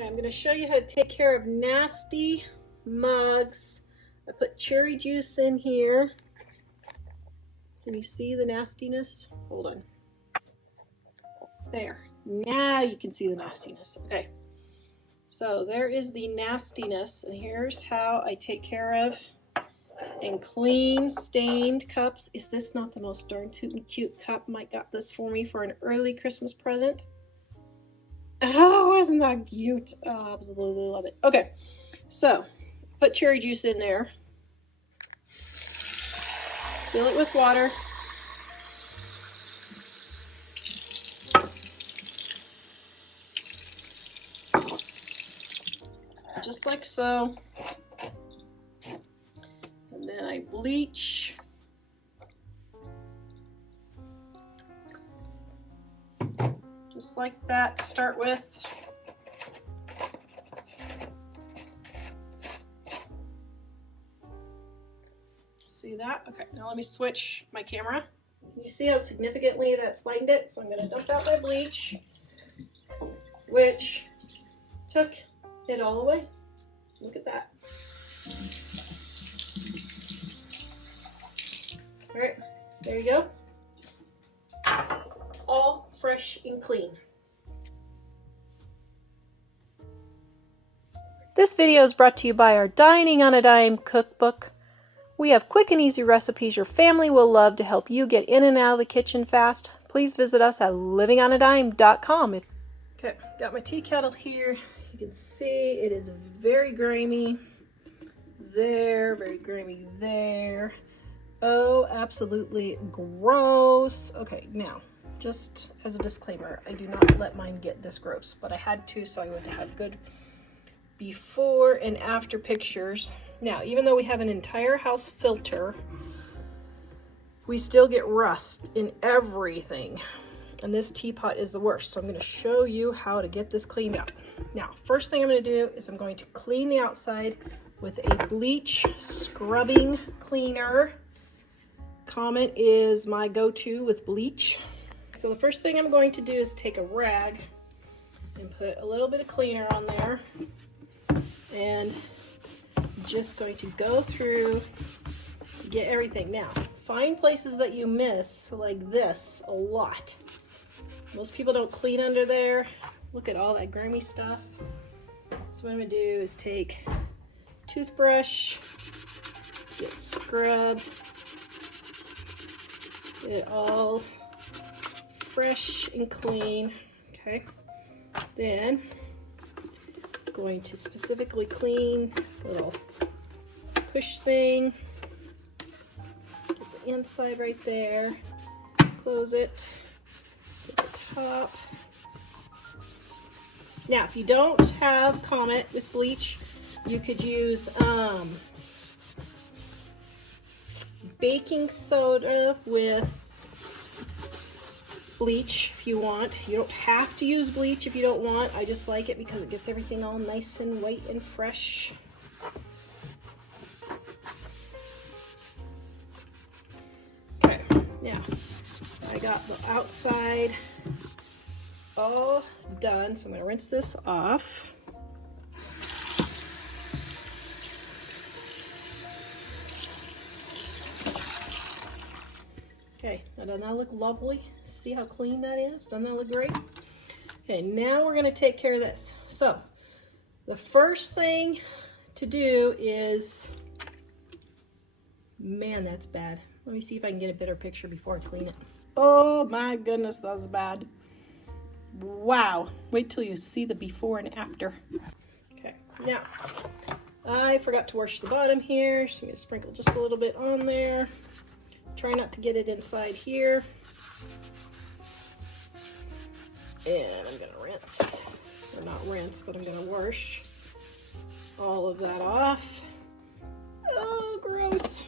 Okay, I'm going to show you how to take care of nasty mugs. I put cherry juice in here. Can you see the nastiness? Hold on. There. Now you can see the nastiness. Okay. So there is the nastiness, and here's how I take care of and clean stained cups. Is this not the most darn cute cup? Mike got this for me for an early Christmas present. Oh, isn't that cute? Oh, absolutely love it. Okay, so put cherry juice in there. Fill it with water. Just like so. And then I bleach. Just like that to start with. See that? Okay, now let me switch my camera. Can you see how significantly that's lightened it? So I'm going to dump out my bleach, which took it all away. Look at that. All right, there you go. All fresh and clean. This video is brought to you by our Dining on a Dime cookbook. We have quick and easy recipes your family will love to help you get in and out of the kitchen fast. Please visit us at livingonadime.com. Okay, got my tea kettle here. You can see it is very grimy there, very grimy there. Oh, absolutely gross. Okay, now, just as a disclaimer, I do not let mine get this gross, but I had to so I would have good before and after pictures. Now, even though we have an entire house filter, we still get rust in everything. And this teapot is the worst. So I'm going to show you how to get this cleaned up. Now, first thing I'm going to do is I'm going to clean the outside with a bleach-scrubbing cleaner. Comet is my go-to with bleach. So the first thing I'm going to do is take a rag and put a little bit of cleaner on there. And just going to go through, get everything. Now, find places that you miss, like this, a lot. Most people don't clean under there. Look at all that grimy stuff. So what I'm gonna do is take toothbrush, get scrub, get it all fresh and clean, okay? Then, going to specifically clean the little push thing, get the inside right there, close it, get the top. Now, if you don't have Comet with bleach, you could use baking soda with bleach if you want. You don't have to use bleach if you don't want. I just like it because it gets everything all nice and white and fresh. Okay, now I got the outside all done, so I'm going to rinse this off. Okay, now doesn't that look lovely? See how clean that is? Doesn't that look great? Okay, now we're going to take care of this. So, the first thing to do is, man, that's bad. Let me see if I can get a better picture before I clean it. Oh my goodness, that's bad. Wow, wait till you see the before and after. Okay, now, I forgot to wash the bottom here, so I'm going to sprinkle just a little bit on there. Try not to get it inside here. And I'm going to rinse, or not rinse, but I'm going to wash all of that off. Oh, gross.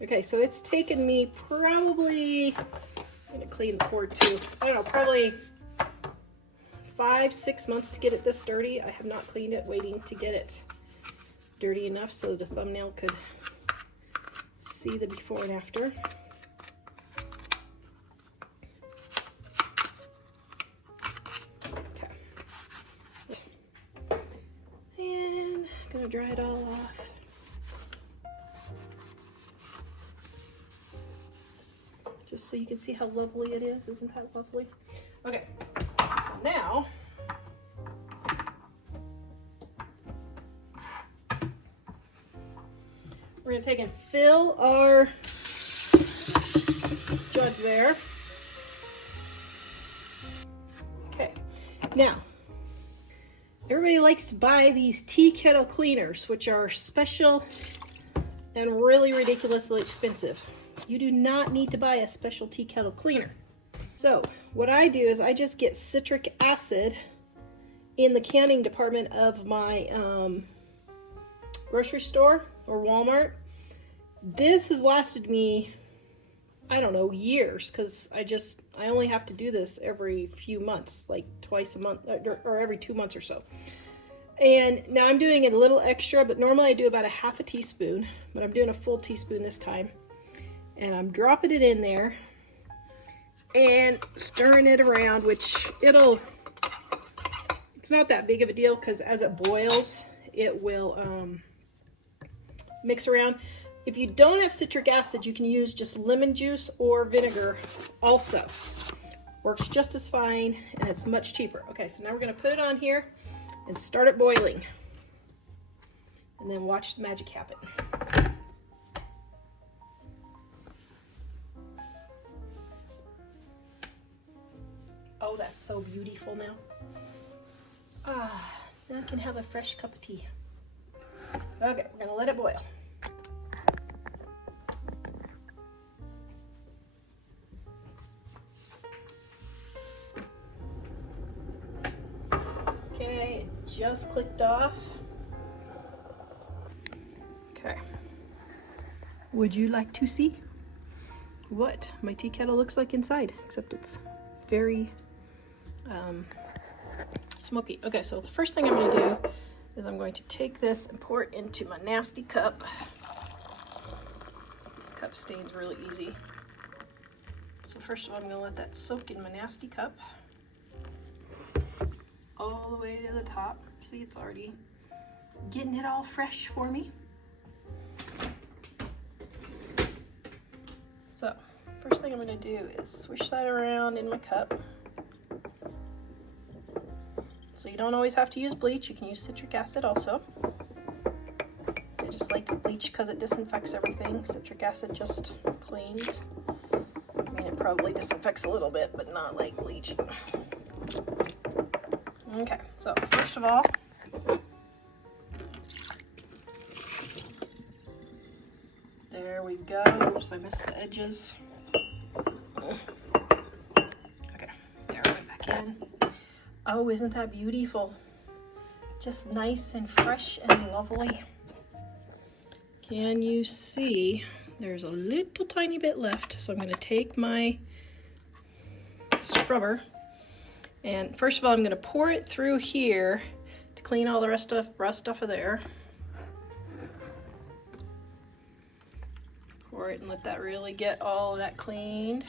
Okay, so it's taken me probably, I'm going to clean the cord too, I don't know, probably 5-6 months to get it this dirty. I have not cleaned it, waiting to get it dirty enough so the thumbnail could see the before and after. Okay. gonna dry it all off. Just so you can see how lovely it is. Isn't that lovely? Okay, so now we're gonna take and fill our jug there. Okay, now everybody likes to buy these tea kettle cleaners, which are special and really ridiculously expensive. You do not need to buy a special tea kettle cleaner. So what I do is I just get citric acid in the canning department of my grocery store or Walmart. This has lasted me, I don't know, years, because I only have to do this every few months, like twice a month or every 2 months or so. And now I'm doing it a little extra, but normally I do about a half a teaspoon, but I'm doing a full teaspoon this time. And I'm dropping it in there and stirring it around, which it's not that big of a deal because as it boils, it will mix around. If you don't have citric acid, you can use just lemon juice or vinegar also. Works just as fine and it's much cheaper. Okay, so now we're gonna put it on here and start it boiling. And then watch the magic happen. Oh, that's so beautiful now. Now I can have a fresh cup of tea. Okay, we're gonna let it boil. Okay, it just clicked off. Okay. Would you like to see what my tea kettle looks like inside? Except it's very smoky. Okay, so the first thing I'm going to do is I'm going to take this and pour it into my nasty cup. This cup stains really easy. So first of all, I'm going to let that soak in my nasty cup all the way to the top. See, it's already getting it all fresh for me. So first thing I'm going to do is swish that around in my cup. So you don't always have to use bleach, you can use citric acid also. I just like bleach because it disinfects everything. Citric acid just cleans. I mean, it probably disinfects a little bit, but not like bleach. Okay, so first of all, there we go. Oops, I missed the edges. Okay, there, I went back in. Oh, isn't that beautiful? Just nice and fresh and lovely. Can you see? There's a little tiny bit left. So I'm going to take my scrubber and first of all, I'm going to pour it through here to clean all the rest of there. Pour it and let that really get all of that cleaned.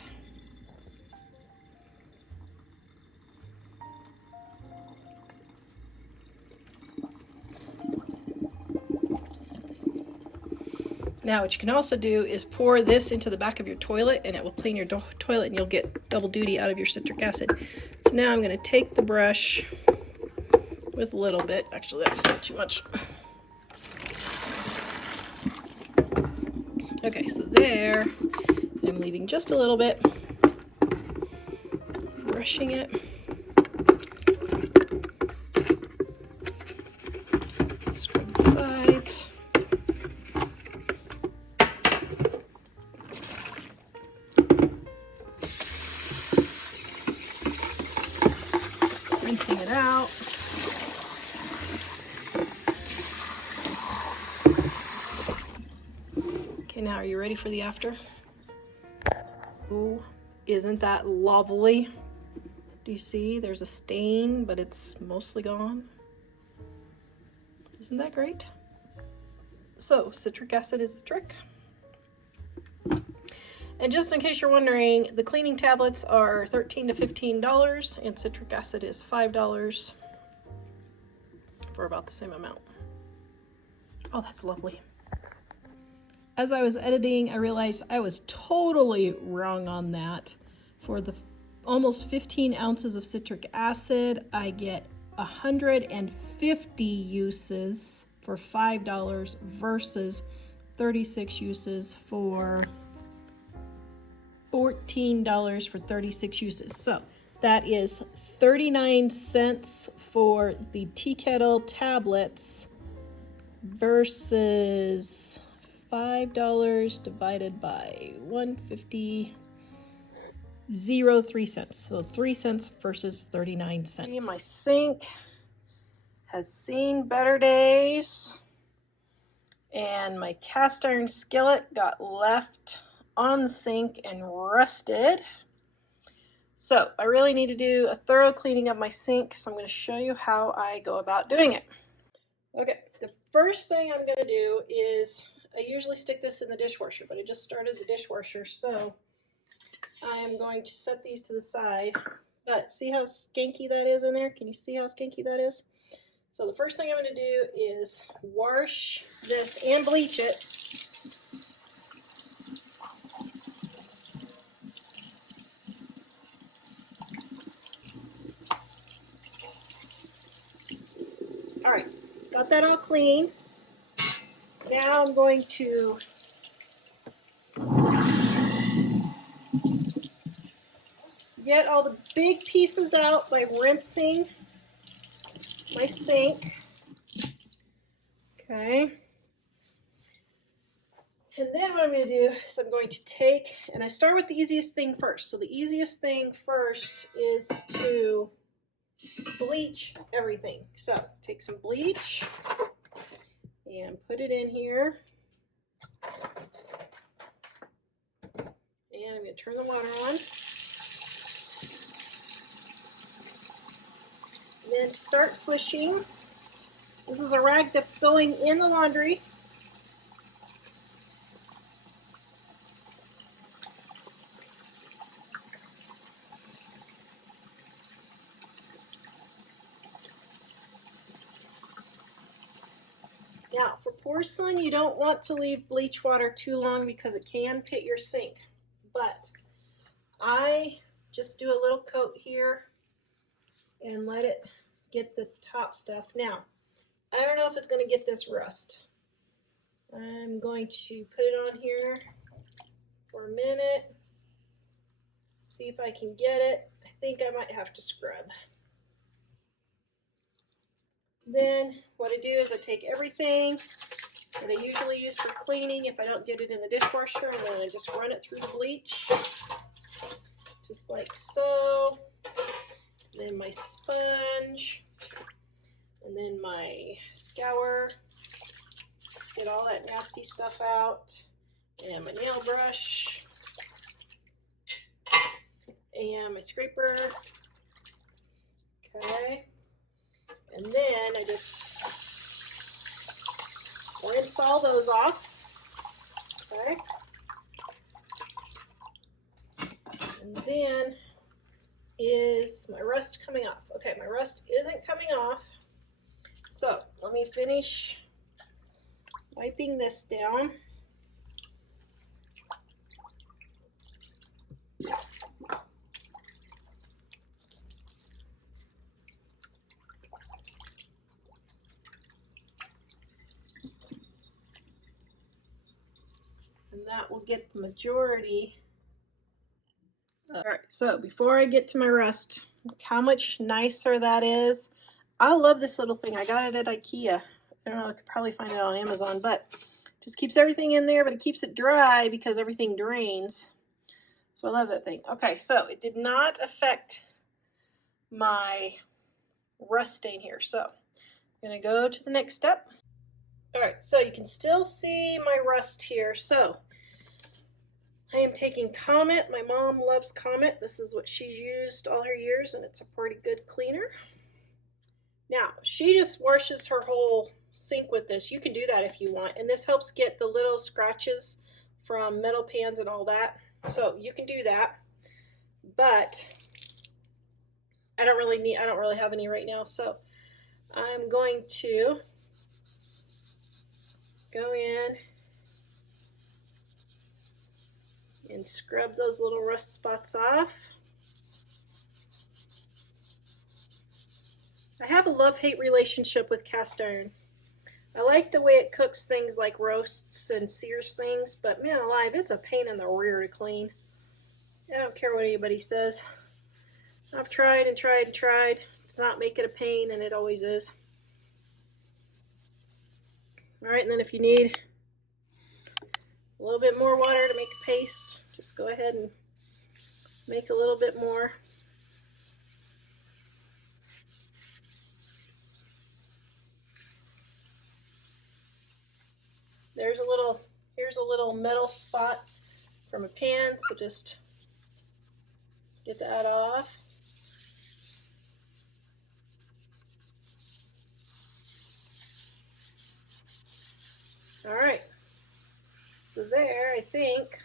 Now what you can also do is pour this into the back of your toilet and it will clean your toilet and you'll get double duty out of your citric acid. So now I'm going to take the brush with a little bit. Actually, that's not too much. Okay, so there, I'm leaving just a little bit. Brushing it. Scrub the sides. Rinsing it out. Okay, now are you ready for the after? Ooh, isn't that lovely? Do you see? There's a stain, but it's mostly gone. Isn't that great? So, citric acid is the trick. And just in case you're wondering, the cleaning tablets are $13 to $15 and citric acid is $5 for about the same amount. Oh, that's lovely. As I was editing, I realized I was totally wrong on that. For the almost 15 ounces of citric acid, I get 150 uses for $5 versus 36 uses for $14 for 36 uses. So that is 39 cents for the tea kettle tablets versus $5 divided by 150, 03 cents. So 3 cents versus 39 cents. See, my sink has seen better days, and my cast iron skillet got left on the sink and rusted. So I really need to do a thorough cleaning of my sink, so I'm going to show you how I go about doing it. Okay, the first thing I'm going to do is, I usually stick this in the dishwasher, but I just started the dishwasher, so I am going to set these to the side. But see how skanky that is in there? Can you see how skanky that is? So the first thing I'm going to do is wash this and bleach it. All right, got that all clean. Now I'm going to get all the big pieces out by rinsing my sink. Okay. And then what I'm going to do is I'm going to take, and I start with the easiest thing first. So the easiest thing first is to bleach everything. So take some bleach and put it in here. And I'm going to turn the water on. And then start swishing. This is a rag that's going in the laundry. Now, for porcelain, you don't want to leave bleach water too long because it can pit your sink. But I just do a little coat here and let it get the top stuff. Now, I don't know if it's going to get this rust. I'm going to put it on here for a minute, see if I can get it. I think I might have to scrub. Then what I do is I take everything that I usually use for cleaning if I don't get it in the dishwasher, and then I just run it through the bleach, just like so. Then my sponge, and then my scour, get all that nasty stuff out, and my nail brush, and my scraper. Okay. And then I just rinse all those off. Okay. And then is my rust coming off? Okay, my rust isn't coming off. So let me finish wiping this down. And that will get the majority. All right, so before I get to my rust, look how much nicer that is. I love this little thing. I got it at IKEA. I don't know, I could probably find it on Amazon, but just keeps everything in there, but it keeps it dry because everything drains. So I love that thing. Okay, so it did not affect my rust stain here. So I'm gonna go to the next step. All right, so you can still see my rust here. So I am taking Comet. My mom loves Comet. This is what she's used all her years, and it's a pretty good cleaner. Now, she just washes her whole sink with this. You can do that if you want, and this helps get the little scratches from metal pans and all that. So you can do that, but I don't really have any right now, so I'm going to go in and scrub those little rust spots off. I have a love-hate relationship with cast iron. I like the way it cooks things like roasts and sears things, but man alive, it's a pain in the rear to clean. I don't care what anybody says. I've tried and tried and tried to not make it a pain, and it always is. All right, and then if you need a little bit more water to make a paste, just go ahead and make a little bit more. Here's a little metal spot from a pan, so just get that off. All right, so there, I think,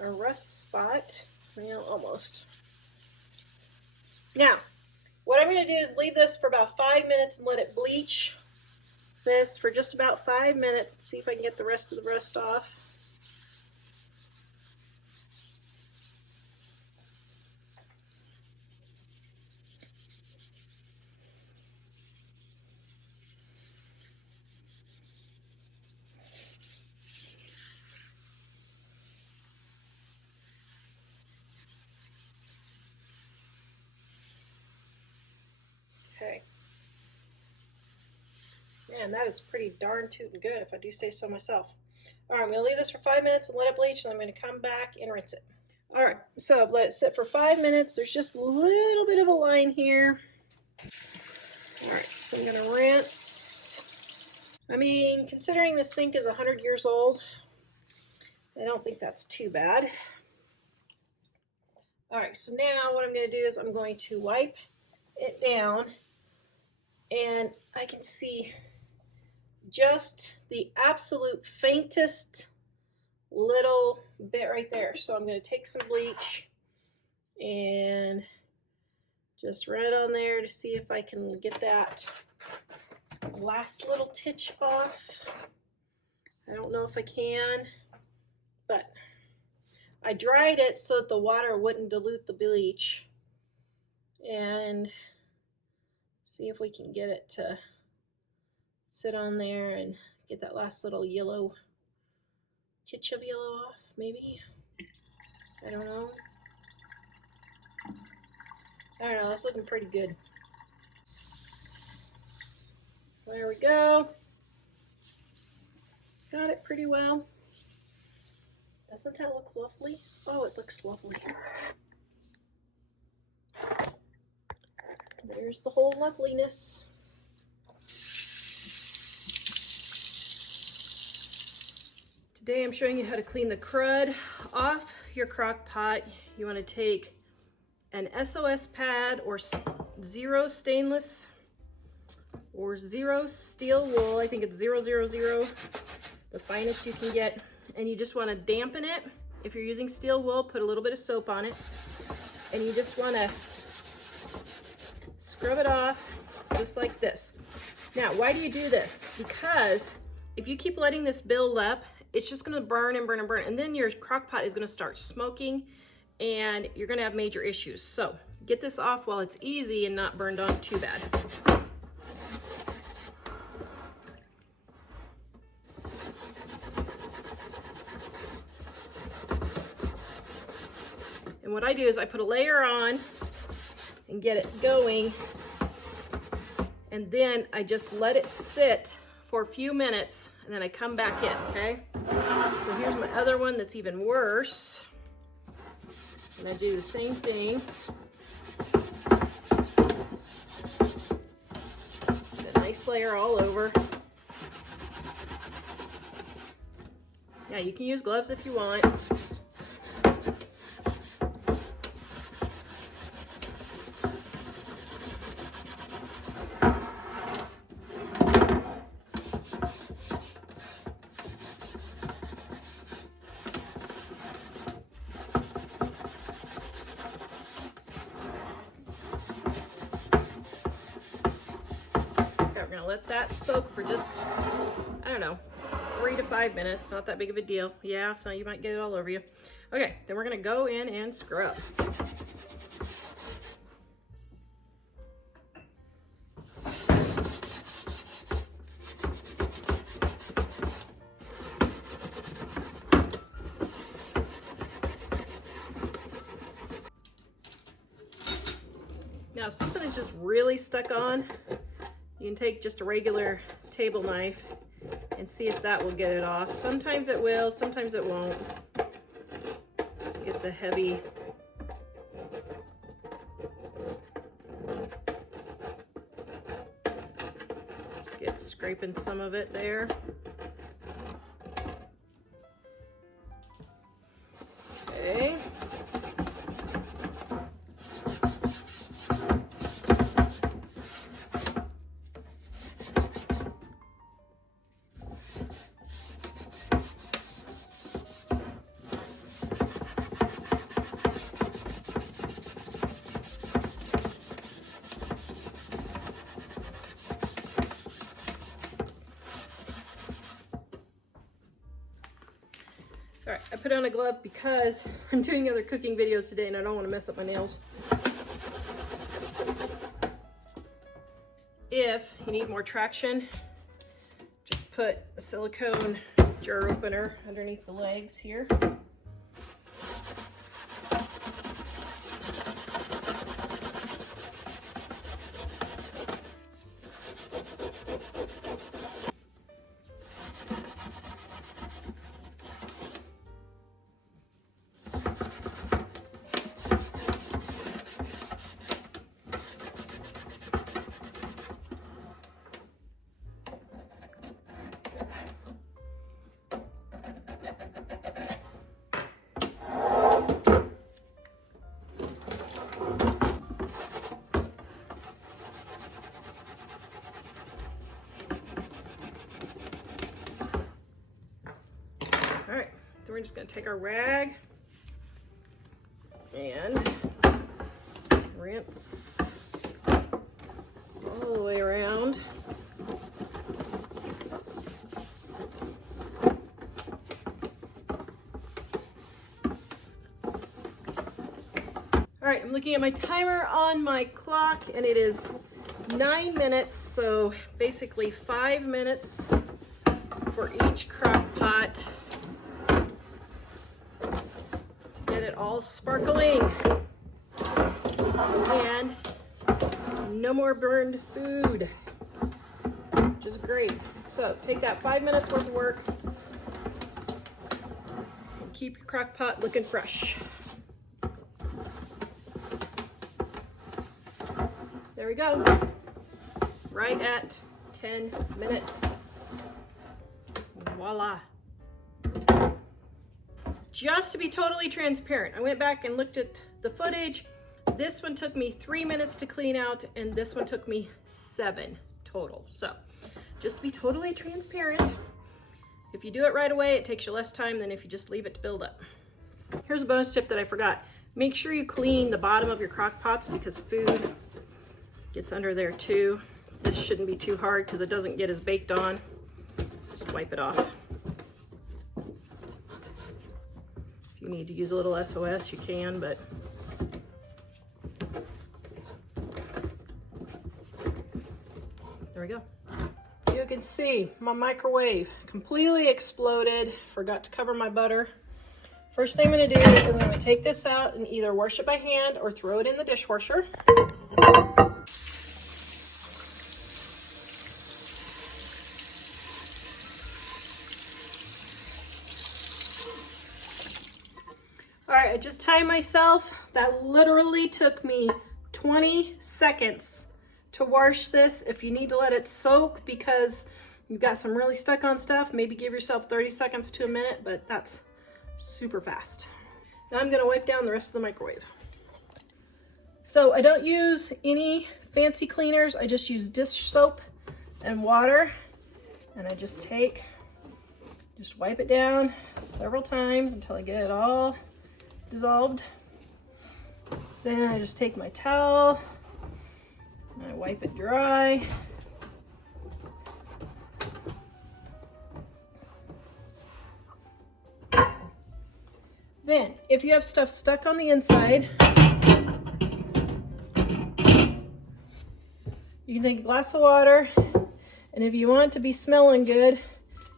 our rust spot, well, almost. Now, what I'm going to do is leave this for about 5 minutes and let it bleach this for just about 5 minutes and see if I can get the rest of the rust off. Okay. Man, that is pretty darn tootin' good if I do say so myself. All right, I'm gonna leave this for 5 minutes and let it bleach, and I'm gonna come back and rinse it. All right, so I've let it sit for 5 minutes. There's just a little bit of a line here. All right, so I'm gonna rinse. I mean, considering this sink is 100 years old, I don't think that's too bad. All right, so now what I'm gonna do is I'm going to wipe it down, and I can see just the absolute faintest little bit right there. So I'm going to take some bleach and just run it on there to see if I can get that last little titch off. I don't know if I can, but I dried it so that the water wouldn't dilute the bleach, and see if we can get it to sit on there and get that last little yellow titch of yellow off, maybe. I don't know. That's looking pretty good. There we go. Got it pretty well. Doesn't that look lovely? Oh, it looks lovely. There's the whole loveliness. Today I'm showing you how to clean the crud off your crock pot. You want to take an SOS pad or zero stainless or zero steel wool. I think it's 000, the finest you can get. And you just want to dampen it. If you're using steel wool, put a little bit of soap on it. And you just want to scrub it off just like this. Now, why do you do this? Because if you keep letting this build up, it's just going to burn and burn and burn, and then your crock pot is going to start smoking and you're going to have major issues. So get this off while it's easy and not burned on too bad. And what I do is I put a layer on and get it going, and then I just let it sit for a few minutes, and then I come back in, okay? So here's my other one that's even worse. And I do the same thing. Get a nice layer all over. Yeah, you can use gloves if you want. gonna let that soak for just, I don't know, 3 to 5 minutes. Not that big of a deal. Yeah, so you might get it all over you. Okay, then we're gonna go in and scrub. Now, if something is just really stuck on, you can take just a regular table knife and see if that will get it off. Sometimes it will, sometimes it won't. Let's get the heavy. Just get scraping some of it there. Okay. All right, I put on a glove because I'm doing other cooking videos today and I don't want to mess up my nails. If you need more traction, just put a silicone jar opener underneath the legs here. All right, then we're just gonna take our rag and rinse all the way around. All right, I'm looking at my timer on my clock and it is 9 minutes, so basically 5 minutes for each crock pot. All sparkling and no more burned food, which is great. So take that 5 minutes worth of work and keep your crock pot looking fresh. There we go, right at 10 minutes. Voila. Just to be totally transparent, I went back and looked at the footage. This one took me 3 minutes to clean out and this one took me 7 total. So just to be totally transparent, if you do it right away, it takes you less time than if you just leave it to build up. Here's a bonus tip that I forgot. Make sure you clean the bottom of your crock pots because food gets under there too. This shouldn't be too hard because it doesn't get as baked on. Just wipe it off. You need to use a little SOS, you can, but there we go. You can see my microwave completely exploded. Forgot to cover my butter. First thing I'm gonna do is I'm gonna take this out and either wash it by hand or throw it in the dishwasher. All right, I just timed myself. That literally took me 20 seconds to wash this. If you need to let it soak because you've got some really stuck on stuff, maybe give yourself 30 seconds to a minute, but that's super fast. Now I'm gonna wipe down the rest of the microwave. So I don't use any fancy cleaners. I just use dish soap and water. And I just wipe it down several times until I get it all dissolved. Then I just take my towel and I wipe it dry. if you have stuff stuck on the inside, you can take a glass of water, and if you want it to be smelling good,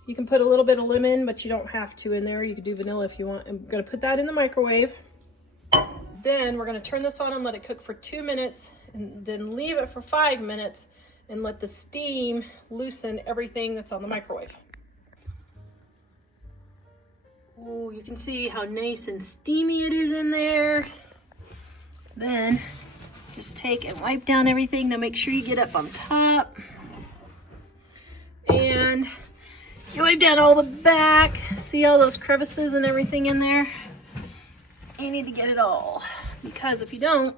you can put a little bit of lemon, but you don't have to in there. You can do vanilla if you want. I'm gonna put that in the microwave. Then we're gonna turn this on and let it cook for 2 minutes, and then leave it for 5 minutes and let the steam loosen everything that's on the microwave. Oh, you can see how nice and steamy it is in there. Then just take and wipe down everything to make sure you get up on top. And you wipe down all the back. See all those crevices and everything in there? You need to get it all, because if you don't,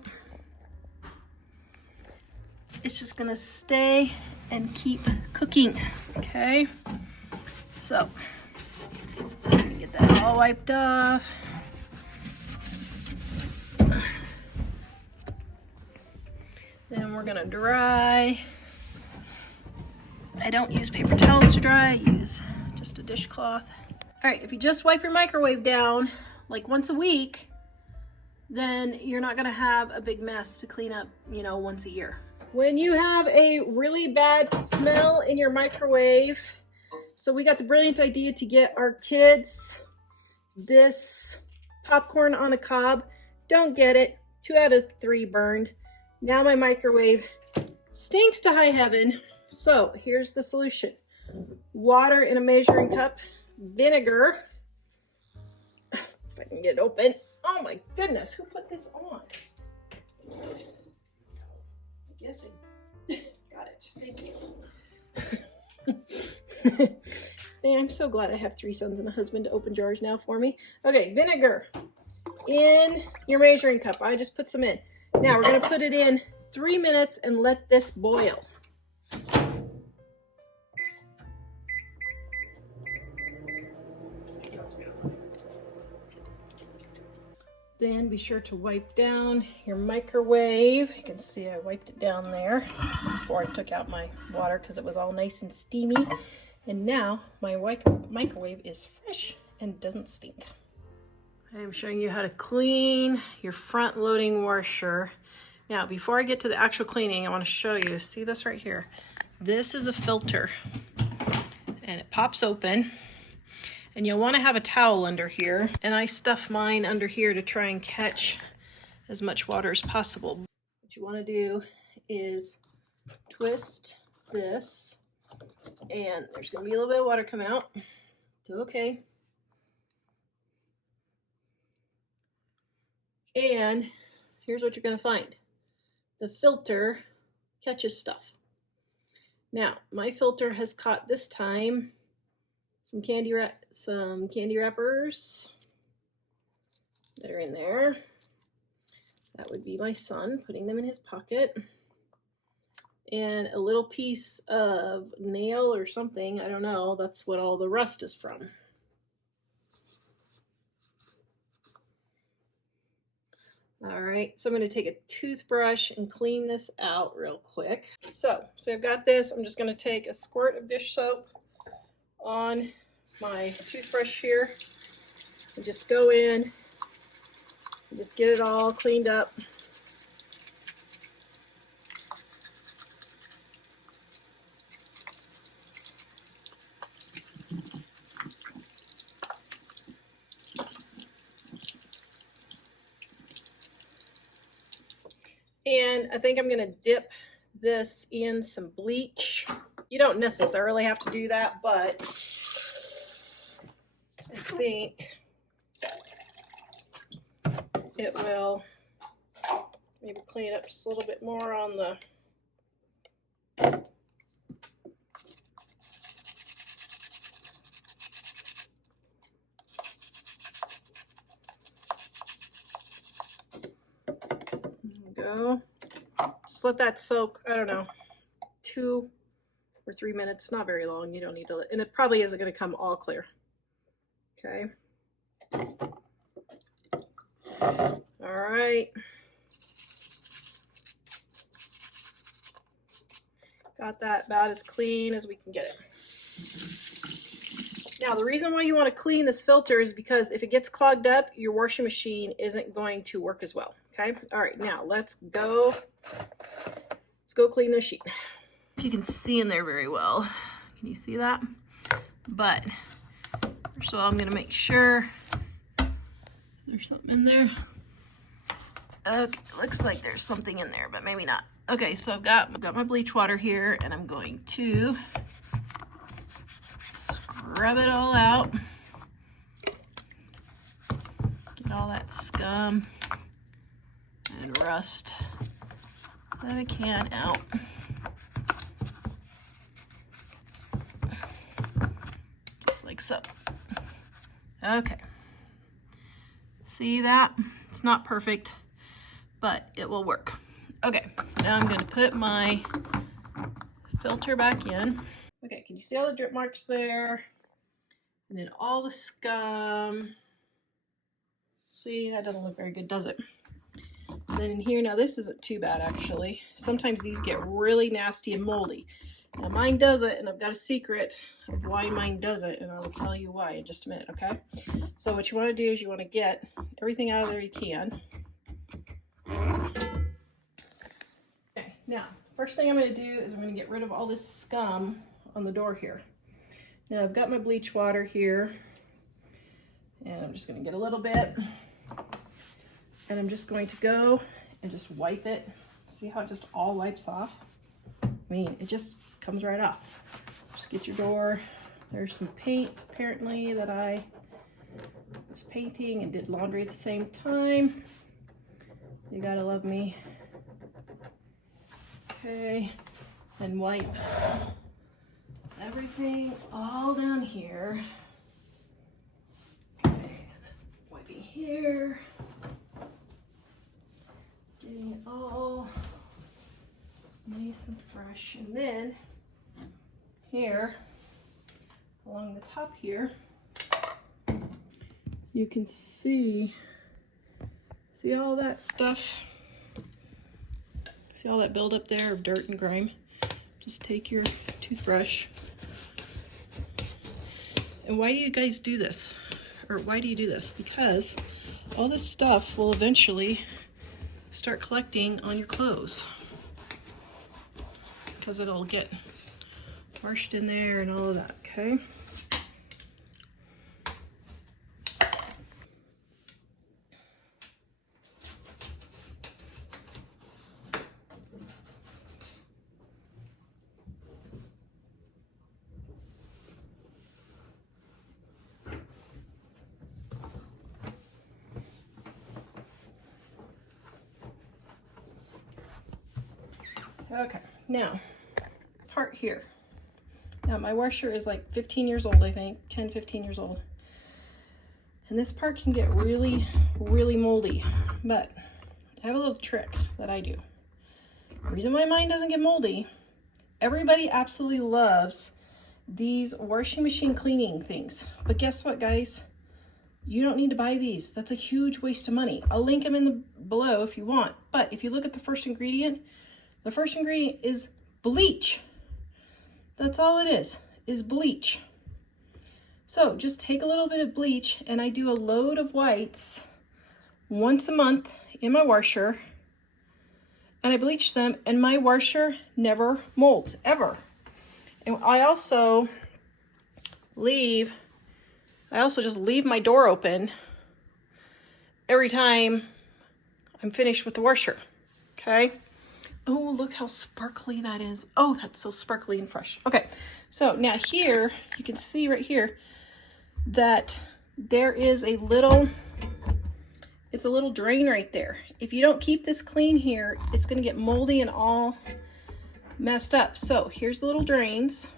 it's just gonna stay and keep cooking, okay? So, get that all wiped off. Then we're gonna dry. I don't use paper towels to dry, I use just a dishcloth. All right, if you just wipe your microwave down like once a week, then you're not gonna have a big mess to clean up, you know, once a year. When you have a really bad smell in your microwave, so we got the brilliant idea to get our kids this popcorn on a cob. Don't get it, 2 out of 3 burned. Now my microwave stinks to high heaven. So here's the solution. Water in a measuring cup, vinegar. If I can get it open. Oh my goodness, who put this on? I guess I got it, thank you. And I'm so glad I have 3 sons and a husband to open jars now for me. Okay, vinegar in your measuring cup. I just put some in. Now we're gonna put it in 3 minutes and let this boil. Then be sure to wipe down your microwave. You can see I wiped it down there before I took out my water because it was all nice and steamy. And now my microwave is fresh and doesn't stink. I'm showing you how to clean your front loading washer. Now, before I get to the actual cleaning, I want to show you, see this right here? This is a filter and it pops open. And you'll want to have a towel under here. And I stuff mine under here to try and catch as much water as possible. What you want to do is twist this, and there's going to be a little bit of water coming out. It's okay. And here's what you're going to find. The filter catches stuff. Now, my filter has caught this time some candy wrappers that are in there. That would be my son putting them in his pocket. And a little piece of nail or something, I don't know, that's what all the rust is from. All right, so I'm going to take a toothbrush and clean this out real quick. So I've got this. I'm just going to take a squirt of dish soap on my toothbrush here and just go in and just get it all cleaned up. And I think I'm going to dip this in some bleach. You don't necessarily have to do that, but I think it will maybe clean up just a little bit more on the go. Just let that soak, I don't know, 2 or 3 minutes, not very long. You don't need to, and it probably isn't going to come all clear. Okay. All right. Got that about as clean as we can get it. Now, the reason why you want to clean this filter is because if it gets clogged up, your washing machine isn't going to work as well. Okay. All right. Now let's go clean the sheet. If you can see in there very well, can you see that? But first of all, I'm going to make sure there's something in there. Okay. Looks like there's something in there, but maybe not. Okay. So I've got my bleach water here, and I'm going to scrub it all out. Get all that scum and rust that I can out. Just like so. Okay. See that? It's not perfect, but it will work. Okay, so now I'm going to put my filter back in. Okay, can you see all the drip marks there? And then all the scum. See, that doesn't look very good, does it? And then in here, now this isn't too bad actually. Sometimes these get really nasty and moldy. Now mine doesn't, and I've got a secret of why mine doesn't, and I will tell you why in just a minute, okay? So what you want to do is you want to get everything out of there you can. Okay, now, first thing I'm going to do is I'm going to get rid of all this scum on the door here. Now I've got my bleach water here, and I'm just going to get a little bit, and I'm just going to go and just wipe it. See how it just all wipes off? I mean, it just comes right off. Just get your door. There's some paint apparently that I was painting and did laundry at the same time. You gotta love me. Okay, and wipe everything all down here. Okay, wiping here. Getting it all nice and fresh. And then here, along the top here, you can see all that stuff? See all that buildup there of dirt and grime? Just take your toothbrush. And why do you guys do this? Or why do you do this? Because all this stuff will eventually start collecting on your clothes. Because it'll get washed in there and all of that, okay? Okay, now, part here. Now my washer is like 15 years old, I think, 10, 15 years old. And this part can get really, really moldy, but I have a little trick that I do. The reason why mine doesn't get moldy, everybody absolutely loves these washing machine cleaning things. But guess what, guys? You don't need to buy these. That's a huge waste of money. I'll link them in the below if you want. But if you look at the first ingredient is bleach. That's all it is bleach. So just take a little bit of bleach, and I do a load of whites once a month in my washer, and I bleach them, and my washer never molds, ever. And I also just leave my door open every time I'm finished with the washer, okay? Oh, look how sparkly that is. Oh, that's so sparkly and fresh. Okay, so now here, you can see right here that there is a little drain right there. If you don't keep this clean here, it's gonna get moldy and all messed up. So here's the little drains.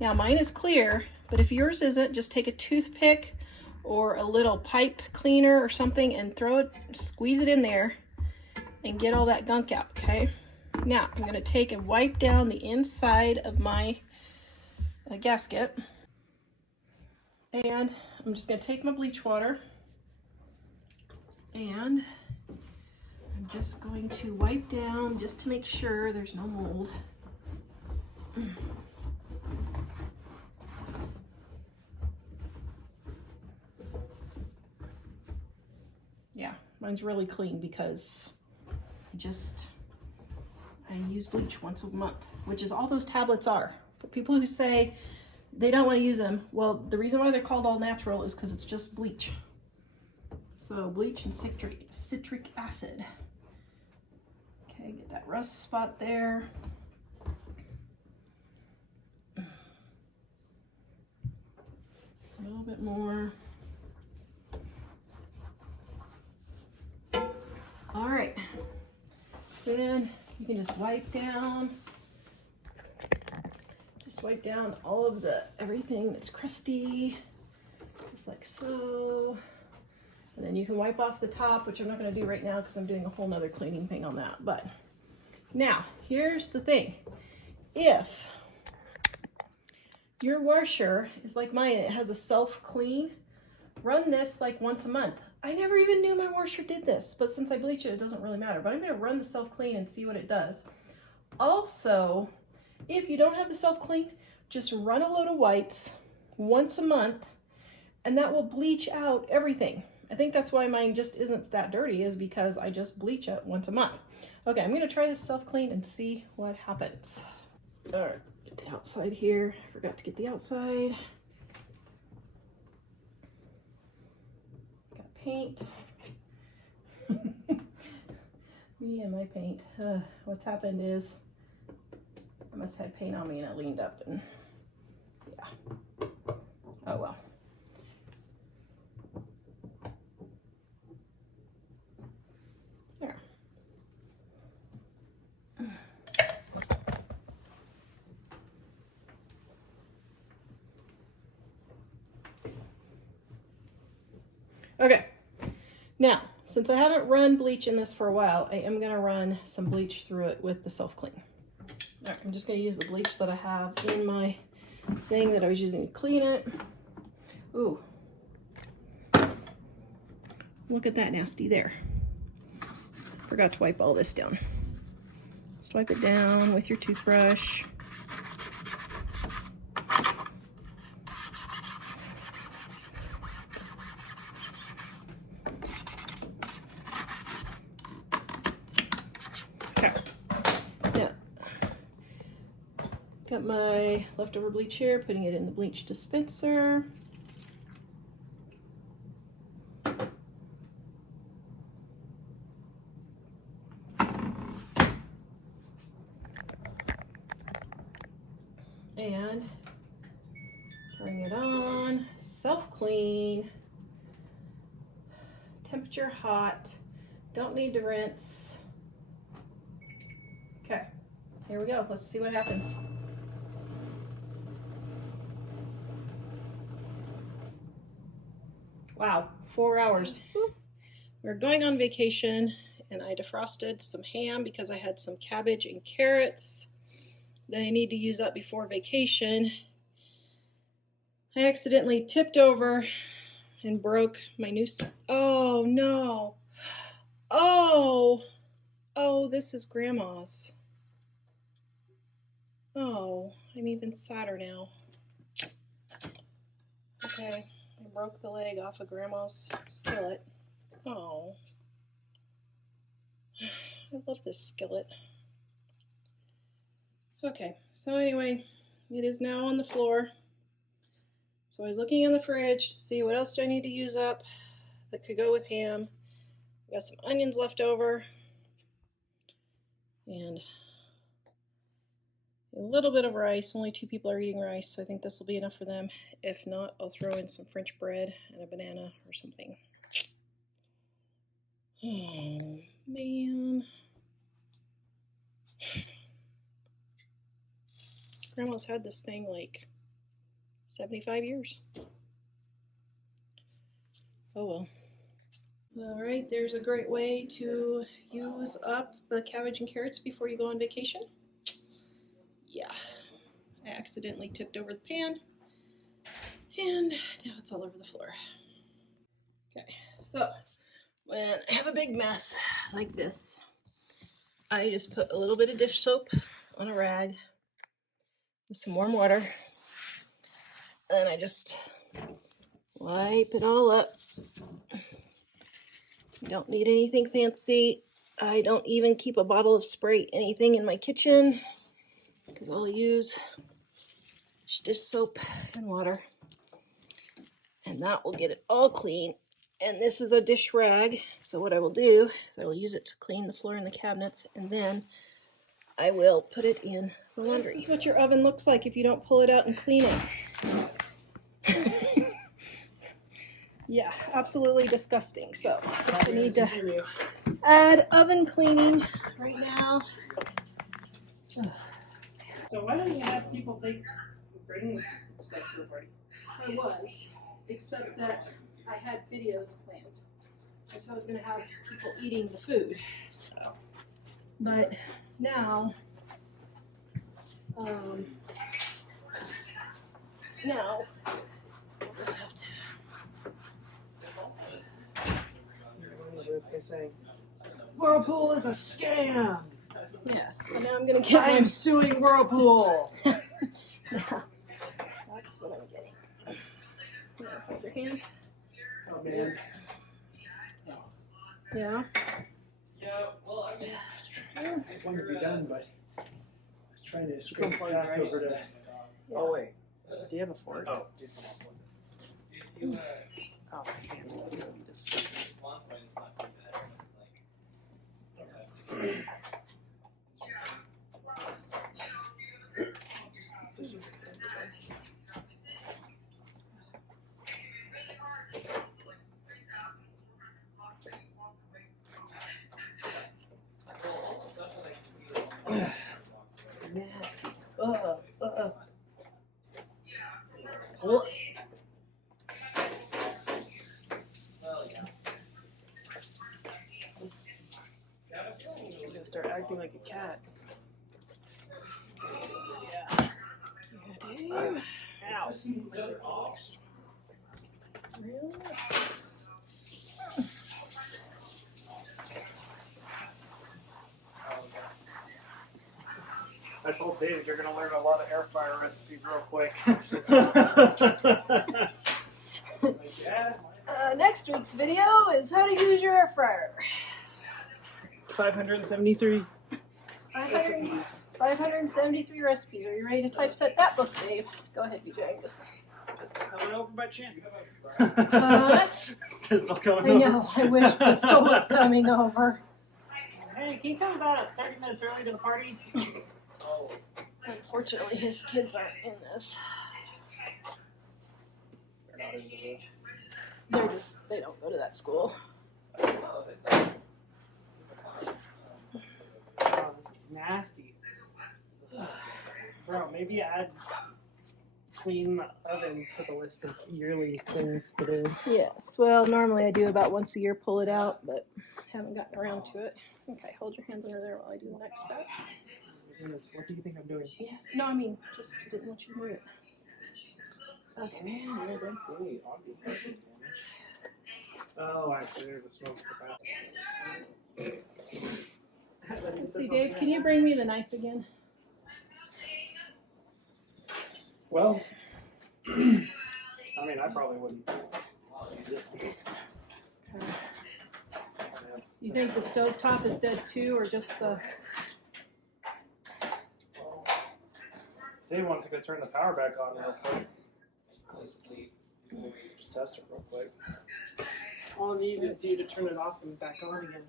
Now mine is clear, but if yours isn't, just take a toothpick or a little pipe cleaner or something and squeeze it in there and get all that gunk out, okay? Now, I'm going to take and wipe down the inside of my gasket. And I'm just going to take my bleach water. And I'm just going to wipe down just to make sure there's no mold. Mine's really clean because I use bleach once a month, which is all those tablets are. For people who say they don't want to use them, well, the reason why they're called all natural is because it's just bleach. So bleach and citric acid. Okay, get that rust spot there. A little bit more. All right, then you can just wipe down all of everything that's crusty, just like so. And then you can wipe off the top, which I'm not going to do right now because I'm doing a whole nother cleaning thing on that. But now, here's the thing. If your washer is like mine and it has a self-clean, run this like once a month. I never even knew my washer did this, but since I bleach it, it doesn't really matter. But I'm going to run the self-clean and see what it does. Also, if you don't have the self-clean, just run a load of whites once a month, and that will bleach out everything. I think that's why mine just isn't that dirty, is because I just bleach it once a month. Okay, I'm gonna try this self-clean and see what happens. All right, get the outside here. I forgot to get the outside. Got paint. Me and my paint. What's happened is I must have had paint on me and it leaned up and yeah. Oh well. There. Okay. Now, since I haven't run bleach in this for a while, I am going to run some bleach through it with the self-clean. All right, I'm just going to use the bleach that I have in my thing that I was using to clean it. Ooh. Look at that nasty there. Forgot to wipe all this down. Just wipe it down with your toothbrush. Okay. Now, got my leftover bleach here, putting it in the bleach dispenser. And turning it on, self-clean, temperature hot, don't need to rinse. Okay, here we go. Let's see what happens. Wow, 4 hours. We're going on vacation and I defrosted some ham because I had some cabbage and carrots that I need to use up before vacation. I accidentally tipped over and broke my new, oh no. Oh, this is Grandma's. Oh, I'm even sadder now. Okay, I broke the leg off of Grandma's skillet. Oh, I love this skillet. Okay, so anyway, it is now on the floor. So I was looking in the fridge to see what else do I need to use up that could go with ham. I got some onions left over and a little bit of rice. Only 2 people are eating rice, so I think this will be enough for them. If not, I'll throw in some French bread and a banana or something. Oh, man. Grandma's had this thing like 75 years. Oh well. All right, there's a great way to use up the cabbage and carrots before you go on vacation. Yeah, I accidentally tipped over the pan and now it's all over the floor. Okay, so when I have a big mess like this, I just put a little bit of dish soap on a rag with some warm water. And I just wipe it all up. You don't need anything fancy. I don't even keep a bottle of spray anything in my kitchen because all I use is dish soap and water. And that will get it all clean. And this is a dish rag, so what I will do is I will use it to clean the floor and the cabinets, and then I will put it in the laundry. This is what your oven looks like if you don't pull it out and clean it. Yeah, absolutely disgusting. So I need to add oven cleaning right now. So why don't you have people bring stuff to the party? I was, except that I had videos planned. So I was going to have people eating the food. But now, now, we'll just have to. They're saying, Whirlpool is a scam! Yes, so now I'm going to get I'm suing Whirlpool! Yeah, that's what I'm getting. Hold your hands. Oh man. Yeah. Yeah, well, I mean, I wanted to be done, but I was trying to scrape the path over to. Oh, wait. Do you have a fork? Oh, oh, man, this is gonna be disgusting. Nasty. What? I'm gonna start acting like a cat. Yeah. Ow. Really? I told Dave you're gonna learn a lot of air fryer recipes real quick. Next week's video is how to use your air fryer. 573 recipes. 573 recipes. Are you ready to typeset that book, Dave? Go ahead, DJ. Just coming over by chance. Pistol coming over. I know. I wish Pistol was coming over. Hey, can you come about 30 minutes early to the party? Unfortunately, his kids aren't in this. They're not into this. They don't go to that school. Oh, this is nasty. Bro, maybe add clean the oven to the list of yearly things to do. Yes. Well, normally I do about once a year pull it out, but haven't gotten around to it. Okay, hold your hands under there while I do the next step. What do you think I'm doing? Yes. No, I mean, just I didn't want you to move it. Okay. Man, I don't see any obvious damage. Oh, actually, there's a smoke path. Let's see, Dave, can you bring me the knife again? Well, I mean, I probably wouldn't. Okay. You think the stovetop is dead too, or just the... Dave wants to go turn the power back on real quick. Just test it real quick. All I need is you to turn it off and back on again.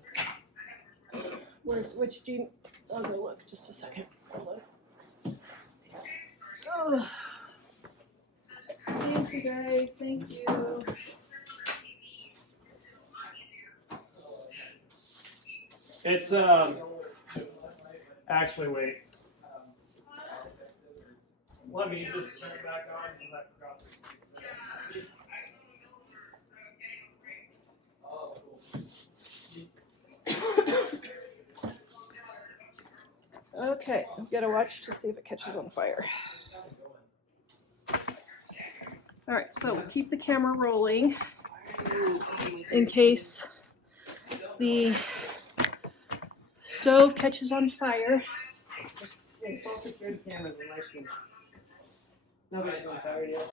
Which do you... I'll go look, just a second. Hold on. Oh. Thank you guys, thank you. It's, actually, wait. Let me just turn it back on because I forgot Okay, I've got to watch to see if it catches on fire. Alright, so we'll keep the camera rolling in case the stove catches on fire. Install security cameras in my screen. Nobody's on fire yet.